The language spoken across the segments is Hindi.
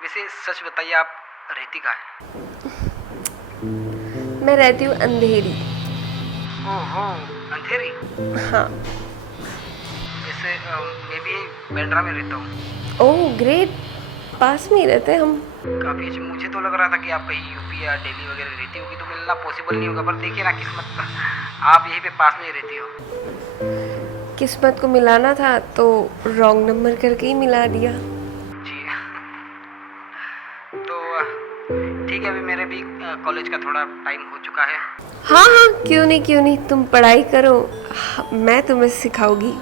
वैसे सच बताइए, आप रहती कहाँ हैं? मैं रहती हूँ अंधेरी। ओहो, अंधेरी। हाँ। वैसे मैं भी बैंड्रा में रहता हूँ। ओह ग्रेट, पास में ही रहते हैं हम। काफ़ी अच्छी। मुझे तो लग रहा था कि आप कहीं यूपी या दिल्ली वगैरह रहती होगी तो मिलना पॉसिबल नहीं होगा, पर देखिए ना किस्मत का, आप यहीं पे पास में ही रहती हो। किस्मत को मिलाना था तो रॉन्ग नंबर करके ही मिला दिया। जी। तो ठीक है, अभी मेरे भी कॉलेज का थोड़ा टाइम हो चुका है। हाँ हाँ, क्यों नहीं क्यों नहीं, तुम पढ़ाई करो। मैं तुम्हें सिखाऊंगी।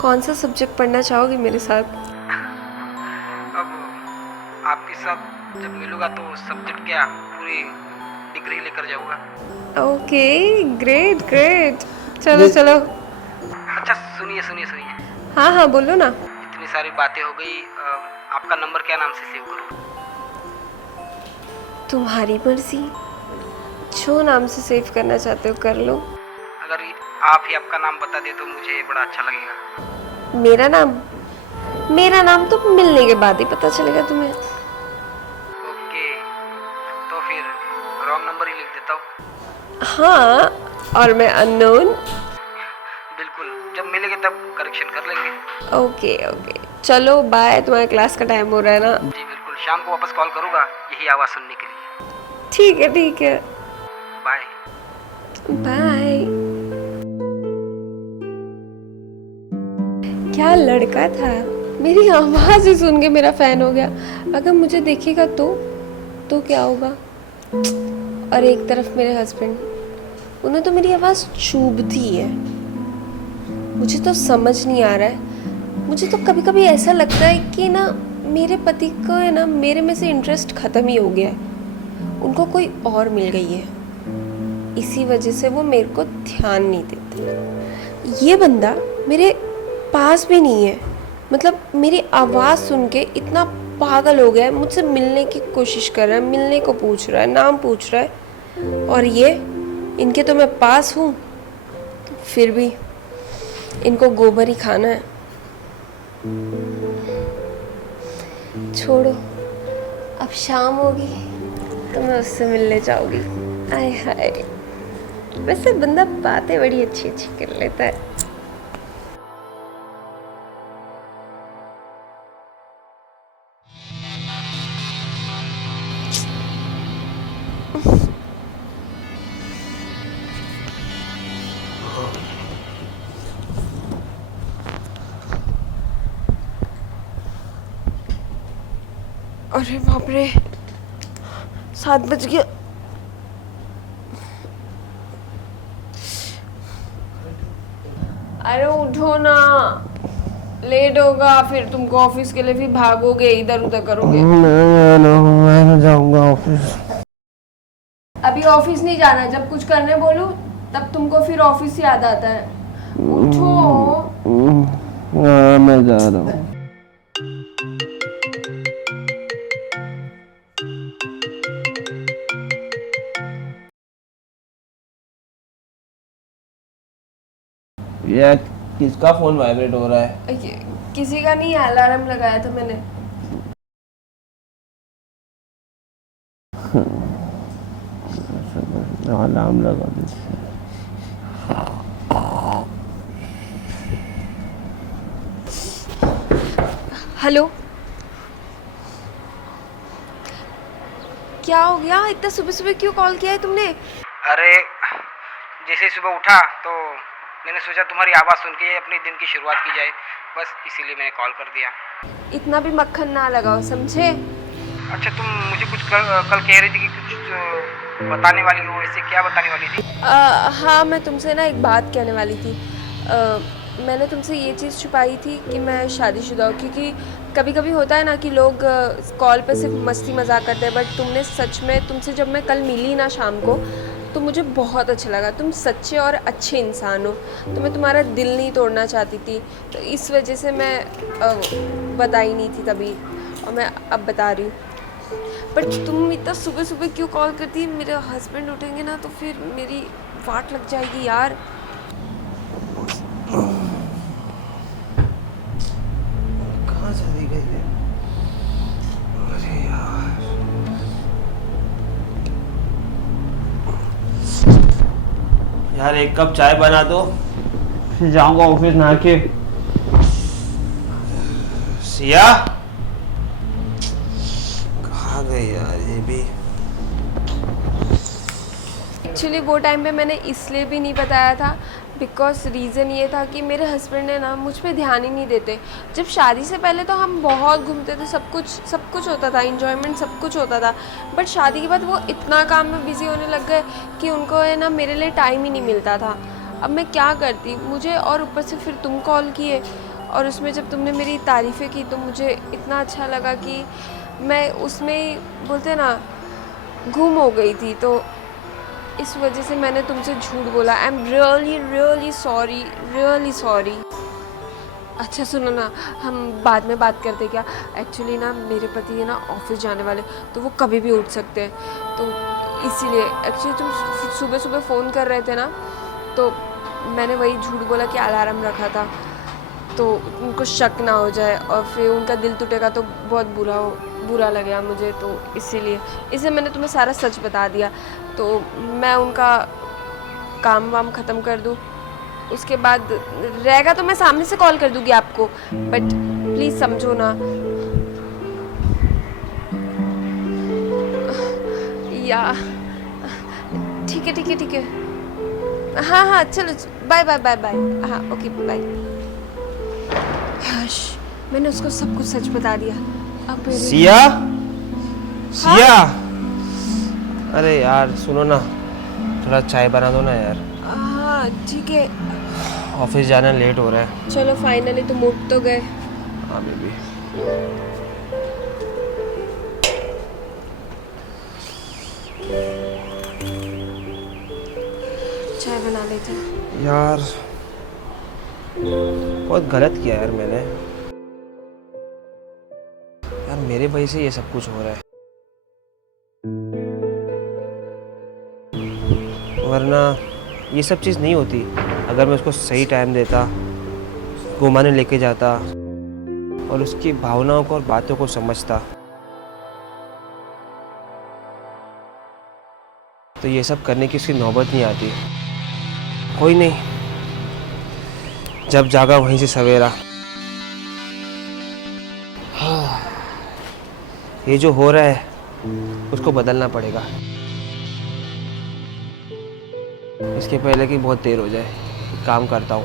कौन सा सब्जेक्ट पढ़ना चाहोगी मेरे साथ? अब आपके साथ जब मिलूंगा तो सब्जेक्ट क्या, पूरी डिग्री लेकर जाऊंगा। Okay, great great. चलो चलो। अच्छा सुनिए सुनिए सुनिए, हाँ हाँ, बोलो ना। इतनी सारी बातें हो गई, आपका नंबर क्या नाम से सेव करूँ? तुम्हारी मर्जी, जो नाम से सेव करना चाहते हो कर लो। अगर आप ही आपका नाम बता दे तो मुझे बड़ा अच्छा लगेगा। मेरा नाम? मेरा नाम तो मिलने के बाद ही पता चलेगा तुम्हें। ओके, तो फिर रॉन्ग नंबर ही लिख देता हूँ। हाँ, और मैं अननोन। बिल्कुल, जब मिलेंगे तब करेक्शन कर लेंगे। ओके ओके, चलो बाय, तुम्हारे क्लास का टाइम हो रहा है ना। जी बिल्कुल, शाम को वापस कॉल करूँगा यही आवाज़ सुनने के लिए। ठीक है ठीक है, बाय। बाय। क्या लड़का था, मेरी आवाज़ ही सुन के मेरा फैन हो गया। अगर मुझे देखेगा तो क्या होगा? और एक तरफ मेरे हस्बैंड, उन्हें तो मेरी आवाज़ चुभती है। मुझे तो समझ नहीं आ रहा है। मुझे तो कभी कभी ऐसा लगता है कि ना, मेरे पति को है ना, मेरे में से इंटरेस्ट ख़त्म ही हो गया है। उनको कोई और मिल गई है, इसी वजह से वो मेरे को ध्यान नहीं देते। ये बंदा मेरे पास भी नहीं है, मतलब मेरी आवाज़ सुन के इतना पागल हो गया है, मुझसे मिलने की कोशिश कर रहा है, मिलने को पूछ रहा है, नाम पूछ रहा है। और ये, इनके तो मैं पास हूँ, फिर भी इनको गोबर ही खाना है। छोड़ो, अब शाम होगी तो मैं उससे मिलने जाऊंगी। आय हाय, वैसे बंदा बातें बड़ी अच्छी अच्छी कर लेता है। अरे बाप रे, 7 बज गया। अरे उठो ना, लेट होगा, फिर तुमको ऑफिस के लिए फिर भागोगे, इधर उधर करोगे। मैं जाऊंगा ऑफिस। अभी ऑफिस नहीं जाना है, जब कुछ करने बोलूं तब तुमको फिर ऑफिस याद आता है। उठो। मैं जा रहा हूँ। यार किसका फोन वाइब्रेट हो रहा है? किसी का नहीं, अलार्म लगाया था मैंने। अलार्म लगा दे। हेलो, क्या हो गया? इतना सुबह सुबह क्यों कॉल किया है तुमने? अरे जैसे ही सुबह उठा तो मैंने सोचा तुम्हारी आवाज़ सुन के अपने दिन की शुरुआत की जाए, बस इसीलिए मैंने कॉल कर दिया। इतना भी मक्खन ना लगाओ, समझे? अच्छा, तुम मुझे कुछ कल कह रही थी कि कुछ बताने वाली हो, ऐसे क्या बताने वाली थी? हाँ, मैं तुमसे ना एक बात कहने वाली थी। मैंने तुमसे ये चीज़ छुपाई थी कि मैं शादीशुदा हूँ, क्योंकि कभी कभी होता है ना कि लोग कॉल पे सिर्फ मस्ती मजाक करते हैं, बट तुमने सच में, तुमसे जब मैं कल मिली ना शाम को, तो मुझे बहुत अच्छा लगा। तुम सच्चे और अच्छे इंसान हो, तो मैं तुम्हारा दिल नहीं तोड़ना चाहती थी, तो इस वजह से मैं बताई नहीं थी तभी, और मैं अब बता रही हूँ। पर तुम इतना सुबह सुबह क्यों कॉल करती? मेरे हस्बैंड उठेंगे ना तो फिर मेरी वाट लग जाएगी यार। कहाँ चली गई है? अरे यार। यार एक कप चाय बना दो, फिर जाऊंगा ऑफिस नहा के। सिया कहाँ गई यार ये भी। एक्चुअली वो टाइम पे मैंने इसलिए भी नहीं बताया था बिकॉज रीज़न ये था कि मेरे हस्बैंड है ना मुझ पे ध्यान ही नहीं देते। जब शादी से पहले तो हम बहुत घूमते थे, सब कुछ होता था, इंजॉयमेंट सब कुछ होता था। बट शादी के बाद वो इतना काम में बिज़ी होने लग गए कि उनको है ना मेरे लिए टाइम ही नहीं मिलता था। अब मैं क्या करती मुझे, और ऊपर से फिर तुम कॉल किए और उसमें जब तुमने मेरी तारीफ़ें की तो मुझे इतना अच्छा लगा कि मैं उसमें बोलते ना गुम हो गई थी। तो इस वजह से मैंने तुमसे झूठ बोला। I am really sorry. अच्छा सुनो ना, हम बाद में बात करते क्या। एक्चुअली ना मेरे पति है ना ऑफिस जाने वाले, तो वो कभी भी उठ सकते हैं। तो इसीलिए एक्चुअली तुम सुबह फ़ोन कर रहे थे ना, तो मैंने वही झूठ बोला कि अलार्म रखा था, तो उनको शक ना हो जाए और फिर उनका दिल टूटेगा तो बहुत बुरा लगेगा मुझे। तो इसलिए मैंने तुम्हें सारा सच बता दिया। तो मैं उनका काम वाम ख़त्म कर दूँ, उसके बाद रहेगा तो मैं सामने से कॉल कर दूँगी आपको, बट प्लीज़ समझो ना। या ठीक है। हाँ चलो बाय। हाँ ओके बाय। हश, मैंने उसको सब कुछ सच बता दिया। अब सिया अरे यार सुनो ना, थोड़ा चाय बना दो ना यार। हाँ ठीक है। ऑफिस जाना लेट हो रहा है। चलो फाइनली तुम उठ तो गए। हाँ बेबी। चाय बना लेते यार बहुत गलत किया यार मैंने। यार मेरे वजह से ये सब कुछ हो रहा है, वरना ये सब चीज़ नहीं होती अगर मैं उसको सही टाइम देता, घुमाने लेके जाता और उसकी भावनाओं को और बातों को समझता, तो ये सब करने की उसकी नौबत नहीं आती। कोई नहीं, जब जागा वहीं से सवेरा। ये जो हो रहा है उसको बदलना पड़ेगा, इसके पहले कि बहुत देर हो जाए। एक काम करता हूँ,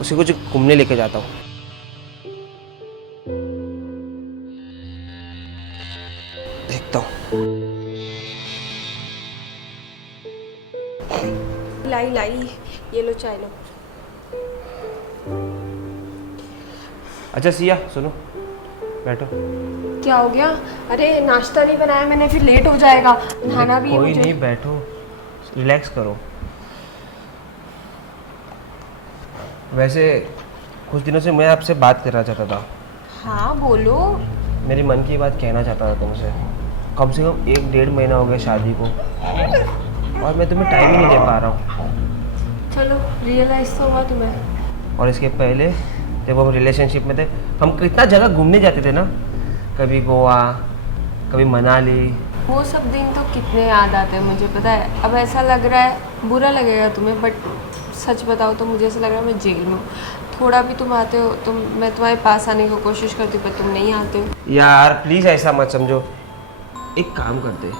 उसे कुछ घूमने लेके जाता हूँ। देखता हूँ। लाई ये लो चाय लो। अच्छा सिया सुनो, बैठो। क्या हो गया? अरे नाश्ता नहीं बनाया मैंने, फिर लेट हो जाएगा, नहाना भी है कोई मुझे। नहीं, बैठो, रिलैक्स करो। वैसे कुछ दिनों से मैं आपसे बात करना चाहता था। हाँ बोलो। मेरी मन की बात कहना चाहता था तुमसे। कम से कम 1-1.5 महीना हो गया शादी को, और मैं तुम्हें टाइम ही नहीं दे पा रहा हूँ। चलो रियलाइज तो हुआ तुम्हें। और इसके पहले जब हम रिलेशनशिप में थे, हम कितना जगह घूमने जाते थे ना, कभी गोवा, कभी मनाली। वो सब दिन तो कितने याद आते हैं मुझे, पता है। अब ऐसा लग रहा है, बुरा लगेगा तुम्हें, बट सच बताओ तो मुझे ऐसा लग रहा है मैं जेल में हूँ। थोड़ा भी तुम आते हो तो मैं तुम्हारे पास आने की कोशिश करती हूँ, पर तुम नहीं आते हो। यार प्लीज़ ऐसा मत समझो। एक काम करते,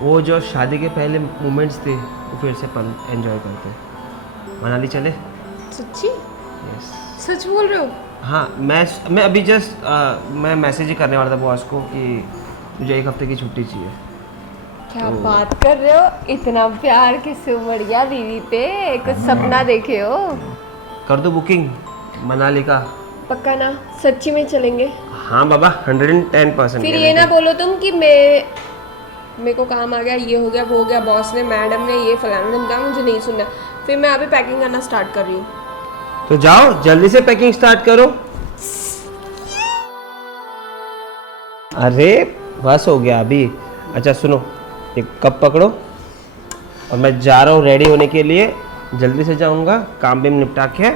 वो जो शादी के पहले मोमेंट्स थे वो फिर से पल एंजॉय करते। मनाली चले? सच्ची? यस। सच बोल रहे हो? हाँ, मैं अभी जस्ट मैं मैसेज ही करने वाला था बॉस को कि मुझे 1 हफ्ते की छुट्टी चाहिए। क्या बात कर रहे हो? इतना प्यार किससे उमड़ गया बीवी पे? कुछ सपना देखे हो? कर दो बुकिंग मनाली का। पक्का ना? सच्ची में चलेंगे? हाँ बाबा, 110%। फिर ये ना बोलो तुम कि मेरे को काम आ गया, ये हो गया, वो हो गया, बॉस ने, मैडम ने, ये फलाना ढमका, मुझे नहीं सुनना। फिर मैं अभी पैकिंग करना स्टार्ट कर रही हूँ। तो जाओ जल्दी से पैकिंग स्टार्ट करो। अरे बस हो गया अभी। अच्छा सुनो, एक कप पकड़ो और मैं जा रहा हूँ रेडी होने के लिए। जल्दी से जाऊँगा, काम भी निपटा के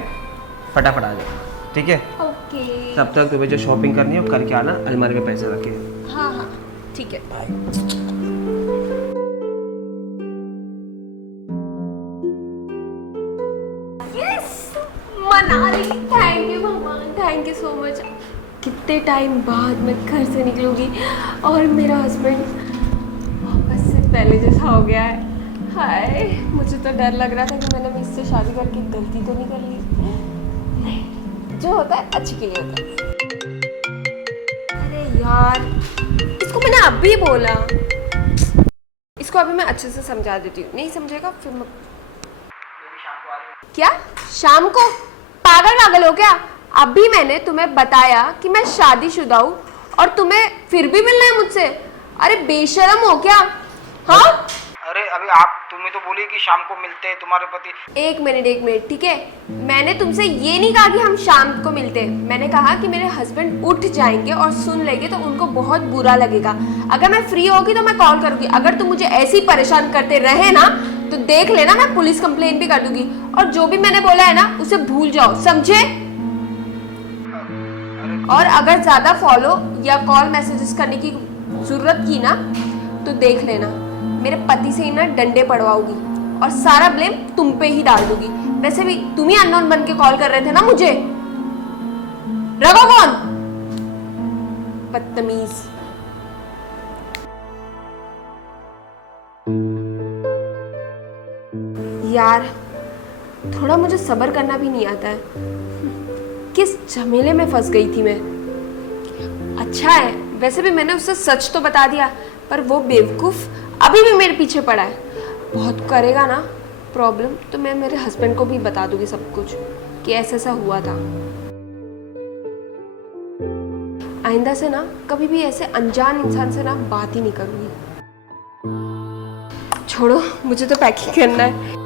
फटाफट आ जाऊँगा, ठीक है? ओके। तब तक तुम्हें जो शॉपिंग करनी है वो करके आना, अलमारी में पैसे रखे। हाँ ठीक है। बाय। थैंक यू भगवान, थैंक यू सो मच। कितने टाइम बाद मैं घर से निकलूंगी और मेरा हस्बैंड वापस से पहले जैसा हो गया है। हाय, मुझे तो डर लग रहा था कि मैंने इससे शादी करके गलती तो नहीं कर ली। नहीं, जो होता है अच्छे के लिए होता है। अरे यार, इसको मैंने अभी बोला, इसको अभी मैं अच्छे से समझा देती हूँ, नहीं समझेगा फिर मैं... क्या शाम को? पागल हो क्या? अभी मैंने तुम्हें बताया कि मैं शादीशुदा हूँ और तुम्हें फिर भी मिलना है मुझसे? अरे बेशरम हो क्या? हाँ, अरे अभी तुम्हें तो बोली कि शाम को मिलते हैं तुम्हारे पति। एक मिनट, ठीक है? मैंने तुमसे ये नहीं कहा कि हम शाम को मिलते हैं। मैंने कहा कि मेरे हस्बैंड उठ जाएंगे और सुन लेंगे तो उनको बहुत बुरा लगेगा। अगर मैं फ्री होगी तो मैं कॉल करूंगी। अगर तुम मुझे ऐसे ही परेशान करते रहे ना तो देख लेना, मैं पुलिस कंप्लेन भी कर दूंगी। और जो भी मैंने बोला है ना उसे भूल जाओ, समझे? और अगर ज्यादा फॉलो या कॉल मैसेजेस करने की जरूरत की ना तो देख लेना, मेरे पति से ही ना डंडे पड़वाऊंगी और सारा ब्लेम तुम पे ही डाल दूंगी। वैसे भी तुम ही अननोन बन के कॉल कर रहे थे ना मुझे। रखो कौन बदतमीज। यार, थोड़ा मुझे सब्र करना भी नहीं आता है। किस झमेले में फंस गई थी मैं। अच्छा है, वैसे भी मैंने उससे सच तो बता दिया, पर वो बेवकूफ अभी भी मेरे पीछे पड़ा है। बहुत करेगा ना प्रॉब्लम तो मैं मेरे हस्बैंड को भी बता दूंगी सब कुछ कि ऐसा ऐसा हुआ था। आइंदा से ना कभी भी ऐसे अनजान इंसान से ना बात ही नहीं करूंगी। छोड़ो, मुझे तो पैकिंग करना है।